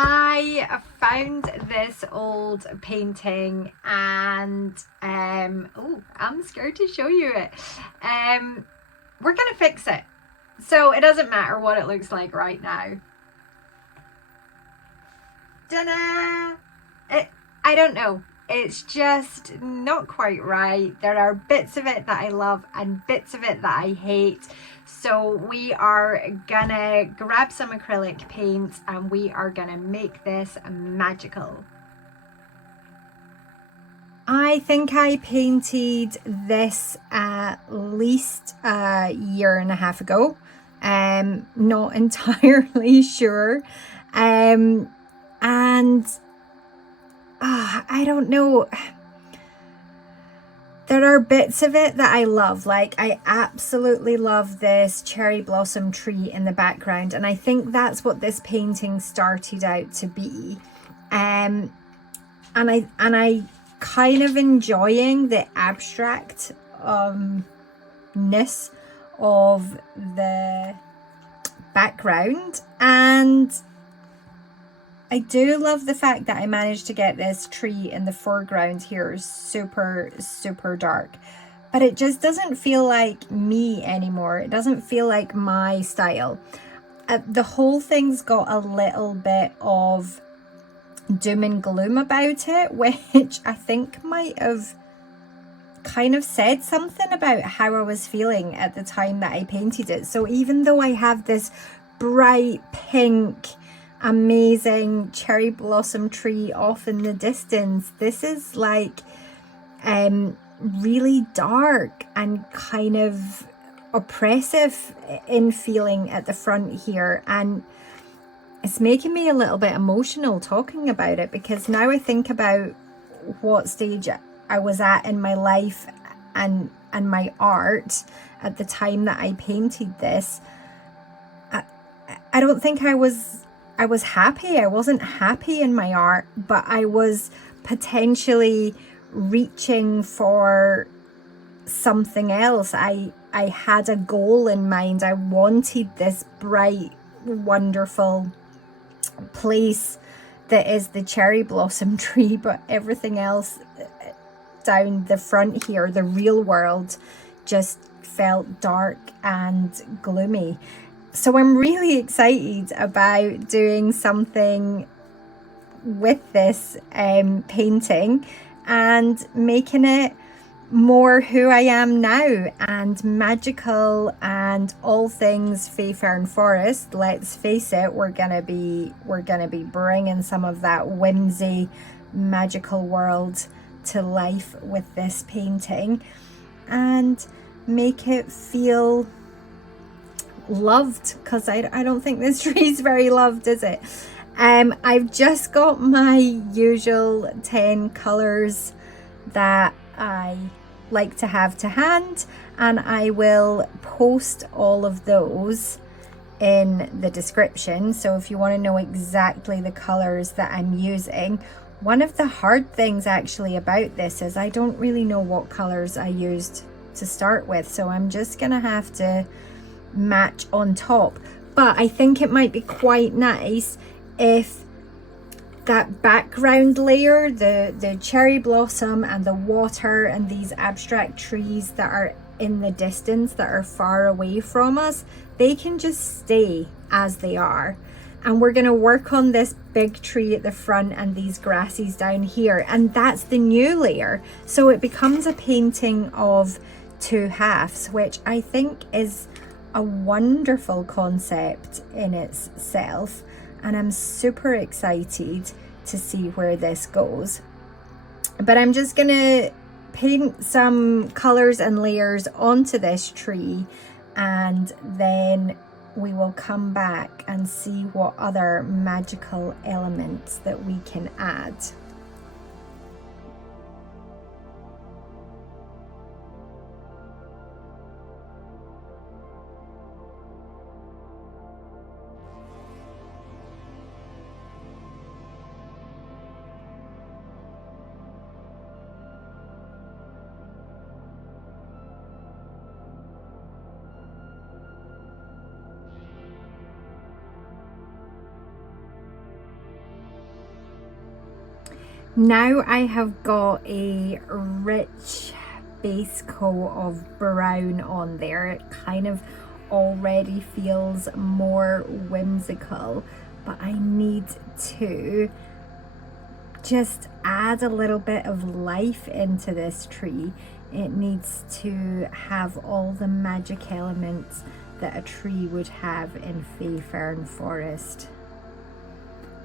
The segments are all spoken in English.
I found this old painting and oh, I'm scared to show you it. We're gonna fix it. So it doesn't matter what it looks like right now. Ta-da! I don't know. It's just not quite right. There are bits of it that I love and bits of it that I hate. So we are gonna grab some acrylic paint and we are gonna make this magical. I think I painted this at least a year and a half ago. Not entirely sure. And I don't know. There are bits of it that I love. Like, I absolutely love this cherry blossom tree in the background, and I think that's what this painting started out to be. And I kind of enjoying the abstract ness of the background, and I do love the fact that I managed to get this tree in the foreground here super dark, but it just doesn't feel like me anymore. It doesn't feel like my style. The whole thing's got a little bit of doom and gloom about it, which I think might have kind of said something about how I was feeling at the time that I painted it. So even though I have this bright pink amazing cherry blossom tree off in the distance, this is like really dark and kind of oppressive in feeling at the front here, and it's making me a little bit emotional talking about it, because now I think about what stage I was at in my life and my art at the time that I painted this. I don't think I was happy. I wasn't happy in my art, but I was potentially reaching for something else. I had a goal in mind. I wanted this bright, wonderful place that is the cherry blossom tree, but everything else down the front here, the real world, just felt dark and gloomy. So I'm really excited about doing something with this painting and making it more who I am now, and magical, and all things Faefern Forest. Let's face it, we're gonna be bringing some of that whimsy magical world to life with this painting and make it feel loved, because I don't think this tree is very loved, is it? I've just got my usual 10 colors that I like to have to hand, and I will post all of those in the description. So if you want to know exactly the colors that I'm using, one of the hard things actually about this is I don't really know what colors I used to start with, so I'm just gonna have to match on top. But I think it might be quite nice if that background layer, the cherry blossom and the water and these abstract trees that are in the distance, that are far away from us, they can just stay as they are. And we're going to work on this big tree at the front and these grasses down here, and that's the new layer. So it becomes a painting of two halves, which I think is a wonderful concept in itself, and I'm super excited to see where this goes. But I'm just gonna paint some colors and layers onto this tree, and then we will come back and see what other magical elements that we can add. Now I have got a rich base coat of brown on there. It kind of already feels more whimsical, but I need to just add a little bit of life into this tree. It needs to have all the magic elements that a tree would have in Faefern Forest.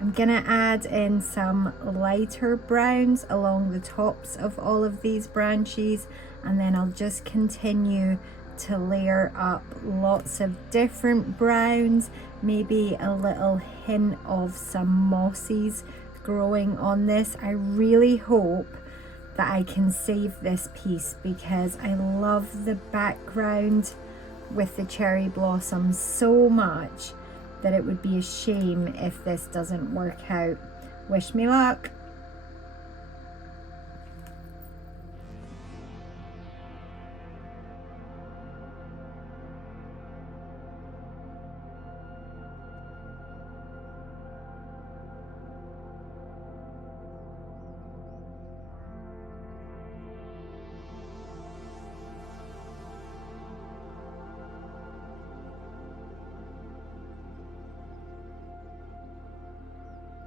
I'm gonna add in some lighter browns along the tops of all of these branches, and then I'll just continue to layer up lots of different browns, maybe a little hint of some mosses growing on this. I really hope that I can save this piece because I love the background with the cherry blossoms so much that it would be a shame if this doesn't work out. Wish me luck.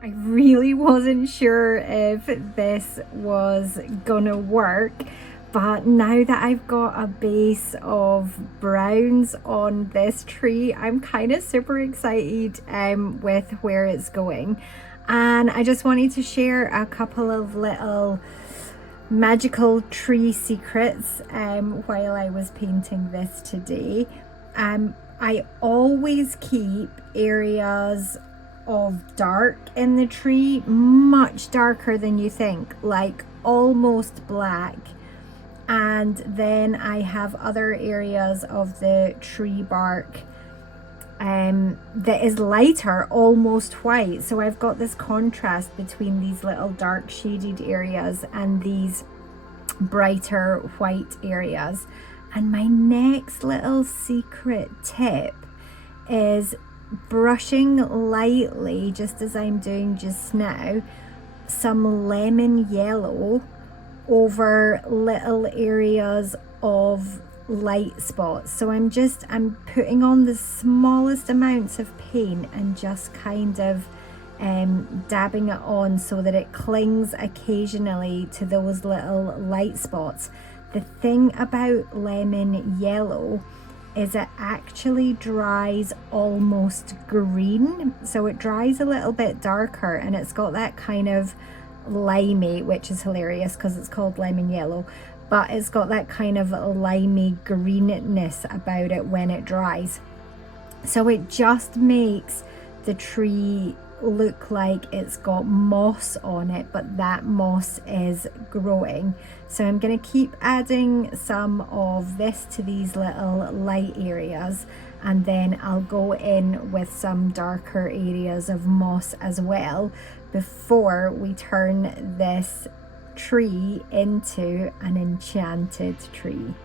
I really wasn't sure if this was gonna work, but now that I've got a base of browns on this tree, I'm kind of super excited with where it's going. And I just wanted to share a couple of little magical tree secrets while I was painting this today. I always keep areas of dark in the tree, much darker than you think, like almost black, and then I have other areas of the tree bark that is lighter, almost white. So I've got this contrast between these little dark shaded areas and these brighter white areas. And my next little secret tip is brushing lightly, just as I'm doing just now, some lemon yellow over little areas of light spots. So I'm putting on the smallest amounts of paint and just kind of dabbing it on so that it clings occasionally to those little light spots. The thing about lemon yellow is it actually dries almost green, so it dries a little bit darker, and it's got that kind of limey, which is hilarious because it's called lemon yellow, but it's got that kind of limey greenness about it when it dries. So it just makes the tree look like it's got moss on it, but that moss is growing. So I'm going to keep adding some of this to these little light areas, and then I'll go in with some darker areas of moss as well before we turn this tree into an enchanted tree.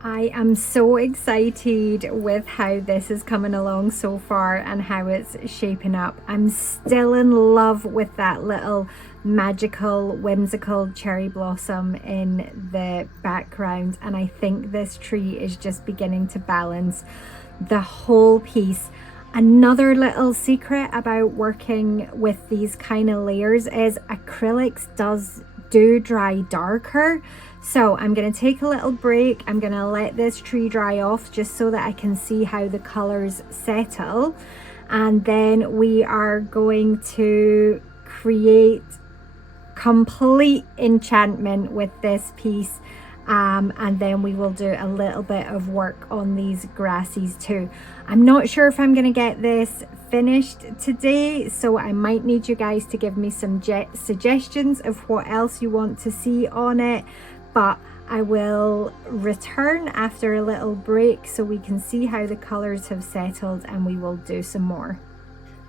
I am so excited with how this is coming along so far and how it's shaping up. I'm still in love with that little magical, whimsical cherry blossom in the background, and I think this tree is just beginning to balance the whole piece. Another little secret about working with these kind of layers is acrylics do dry darker. So I'm going to take a little break. I'm going to let this tree dry off just so that I can see how the colors settle. And then we are going to create complete enchantment with this piece. And then we will do a little bit of work on these grasses too. I'm not sure if I'm going to get this finished today, so I might need you guys to give me some suggestions of what else you want to see on it. but I will return after a little break so we can see how the colours have settled, and we will do some more.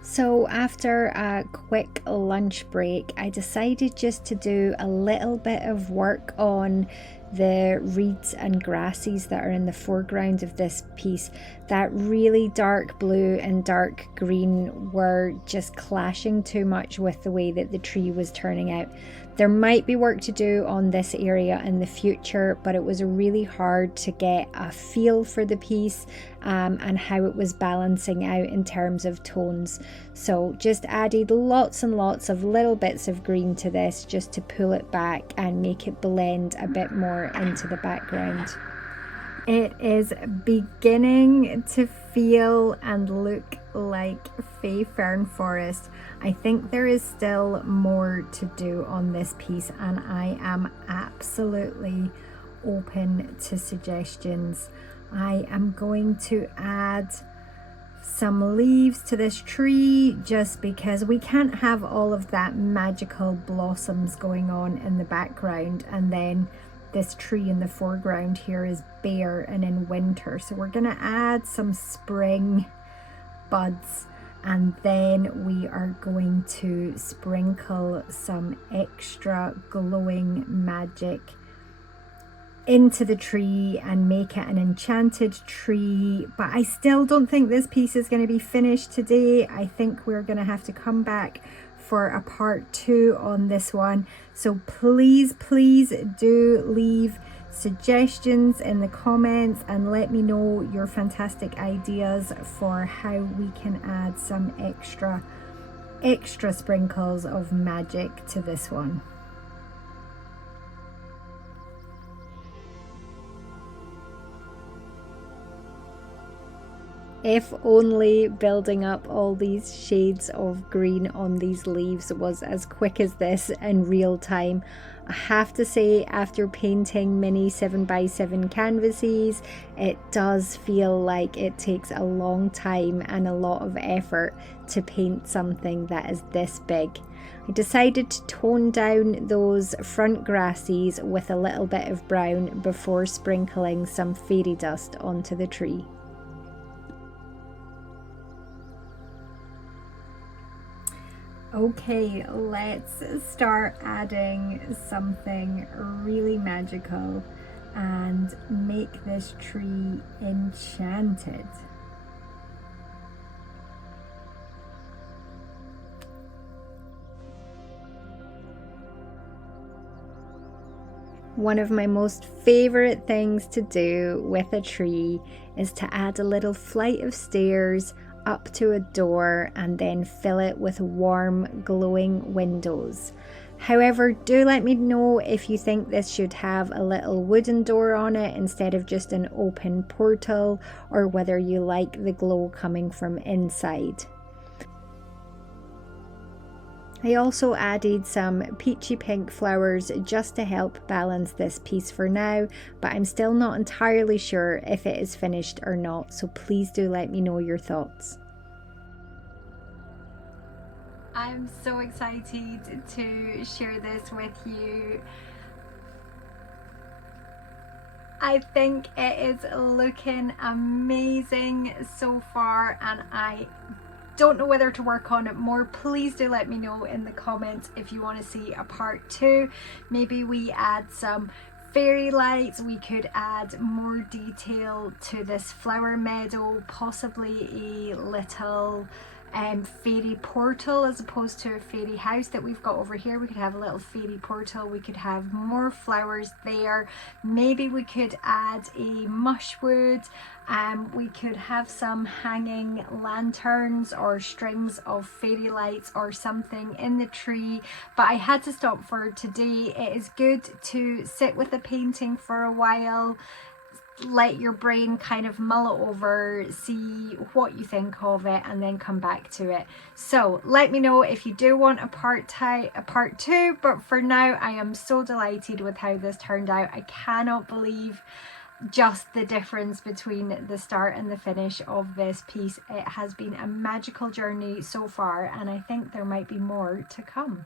So after a quick lunch break, I decided just to do a little bit of work on the reeds and grasses that are in the foreground of this piece. That really dark blue and dark green were just clashing too much with the way that the tree was turning out. There might be work to do on this area in the future, but it was really hard to get a feel for the piece and how it was balancing out in terms of tones. So just added lots and lots of little bits of green to this just to pull it back and make it blend a bit more into the background. It is beginning to feel and look like Faefern Forest. I think there is still more to do on this piece, and I am absolutely open to suggestions. I am going to add some leaves to this tree just because we can't have all of that magical blossoms going on in the background and then this tree in the foreground here is bare and in winter. So we're going to add some spring buds, and then we are going to sprinkle some extra glowing magic into the tree and make it an enchanted tree. But I still don't think this piece is going to be finished today. I think we're going to have to come back for a part 2 on this one. So please do leave suggestions in the comments and let me know your fantastic ideas for how we can add some extra sprinkles of magic to this one. If only building up all these shades of green on these leaves was as quick as this in real time. I have to say, after painting many 7x7 canvases, it does feel like it takes a long time and a lot of effort to paint something that is this big. I decided to tone down those front grasses with a little bit of brown before sprinkling some fairy dust onto the tree. Okay, let's start adding something really magical and make this tree enchanted. One of my most favorite things to do with a tree is to add a little flight of stairs up to a door and then fill it with warm glowing windows. However, do let me know if you think this should have a little wooden door on it instead of just an open portal, or whether you like the glow coming from inside. I also added some peachy pink flowers just to help balance this piece for now, but I'm still not entirely sure if it is finished or not, so please do let me know your thoughts. I'm so excited to share this with you. I think it is looking amazing so far, and I don't know whether to work on it more. Please do let me know in the comments if you want to see a part 2. Maybe we add some fairy lights, we could add more detail to this flower meadow, possibly a little fairy portal as opposed to a fairy house that we've got over here. We could have a little fairy portal, we could have more flowers there, maybe we could add a mushwood, we could have some hanging lanterns or strings of fairy lights or something in the tree. But I had to stop for today. It is good to sit with a painting for a while, let your brain kind of mull it over, see what you think of it, and then come back to it. So let me know if you do want a part 2, but for now I am so delighted with how this turned out. I cannot believe just the difference between the start and the finish of this piece. It has been a magical journey so far, and I think there might be more to come.